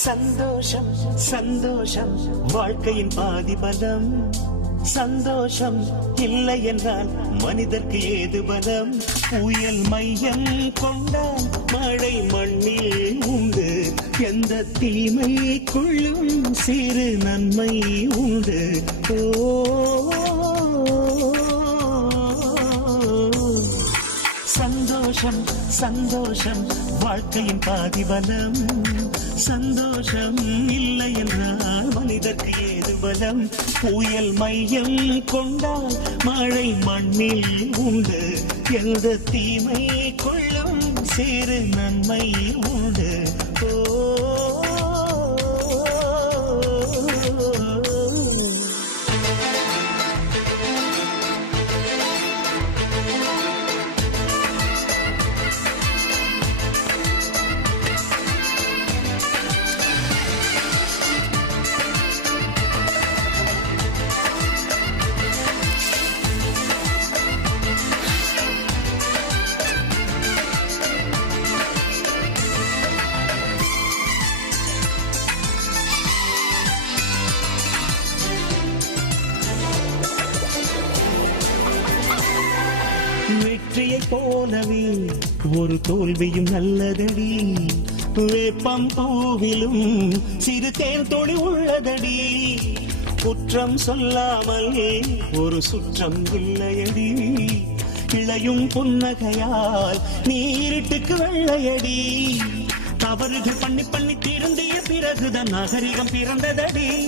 சந்தோஷம் சந்தோஷம். வாழ்க்கையின் பாதி பலம். சந்தோஷம் இல்லை என்றால் மனிதர்க்கு ஏது பலம்? புயல் மையம் கொண்டால் மழை மண்ணில் உண்டு. எந்த தீமைக்குள்ளும் சிறு நன்மை உண்டு. ஓ சந்தோஷம் சந்தோஷம். வாழ்க்கையின் பாதிபலம் சந்தோஷம் இல்லை என்றால் மனிதற்கு ஏது பலம்? புயல் மையம் கொண்டால் மழை மண்ணில் உண்டு. எந்த தீமை கொள்ளும் சிறு நன்மை உண்டு. ஓ வெற்றியை போலவே ஒரு தோல்வியும் நல்லதடி. வேப்பம் பூவிலும் சிறு தேன் தொழி உள்ளதடி. குற்றம் சொல்லாமல் ஒரு சுற்றம் இல்லையடி. இளையும் புன்னகையால் நீ இருட்டுக்கு வெள்ளையடி. தவறுகள் பண்ணி பண்ணி திருந்திய பிறகுதான் நாகரிகம் பிறந்ததடி.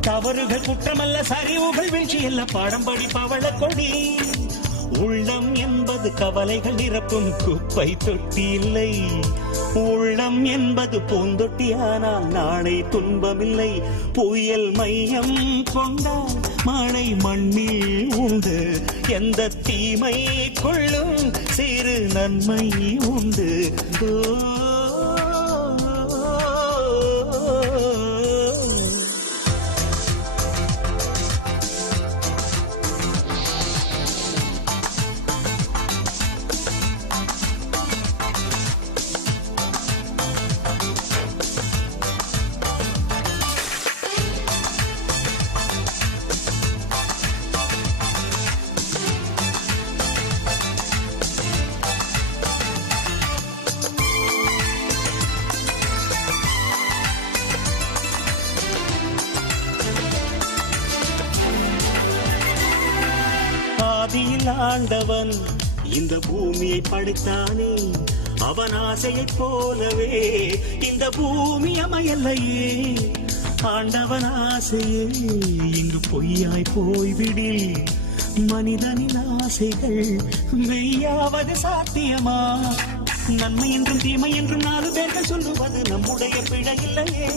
தவறுகள் குற்றமல்ல சரிவுகள் வீழ்ச்சி எல்லாம் பாடம் படிப்பவள கொடி. உள்ளம் என்பது கவலைகள் நிரப்பும் குப்பை தொட்டி இல்லை. உள்ளம் என்பது பூந்தொட்டியானால் நாளை துன்பமில்லை. புயல் மையம் கொண்டால் மழை மண்ணில் உண்டு. எந்த தீமை கொள்ளும் சிறு நன்மை உண்டு. ஓ ஆதியில் ஆண்டவன் இந்த பூமியை படைத்தானே. அவன் ஆசையைப் போலவே இந்த பூமி அமையல்லையே ஆண்டவன் ஆசையே இங்கு பொய்யாய் போய்விடில். மனிதனின் ஆசைகள் மெய்யாவது சாத்தியமா? நன்மை என்றும் தீமை என்றும் நாலு பேர்கள் சொல்லுவது நம்முடைய பிழை இல்லையே.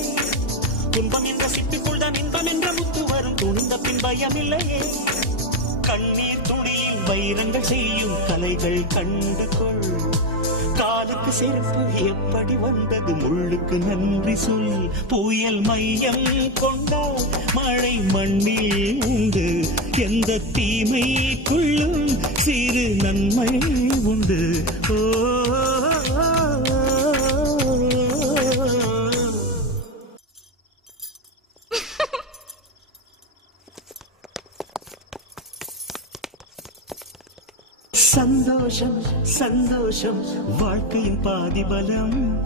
துன்பம் என்ற சிட்டுக்குள் தான் இன்பம் என்ற முத்து வரும் துணிந்த பின் பயம் இல்லையே. கண்ணீர் துணியில் வைரங்கள் செய்யும் கலைகள் கண்டு கொள் காலுக்கு செருப்பு எப்படி வந்தது முள்ளுக்கு நன்றி சொல். புயல் மையம் கொண்டால் மழை மண்ணில் உண்டு. எந்த தீமைக்குள்ளும் சிறு நன்மை உண்டு. ஓ சந்தோஷம் சந்தோஷம். வாழ்க்கையின் பாதிபலம்.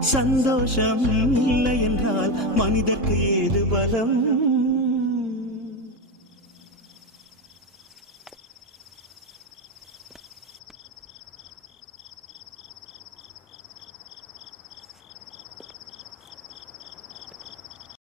சந்தோஷம் இல்லை என்றால் மனிதர்க்கு ஏது பலம்?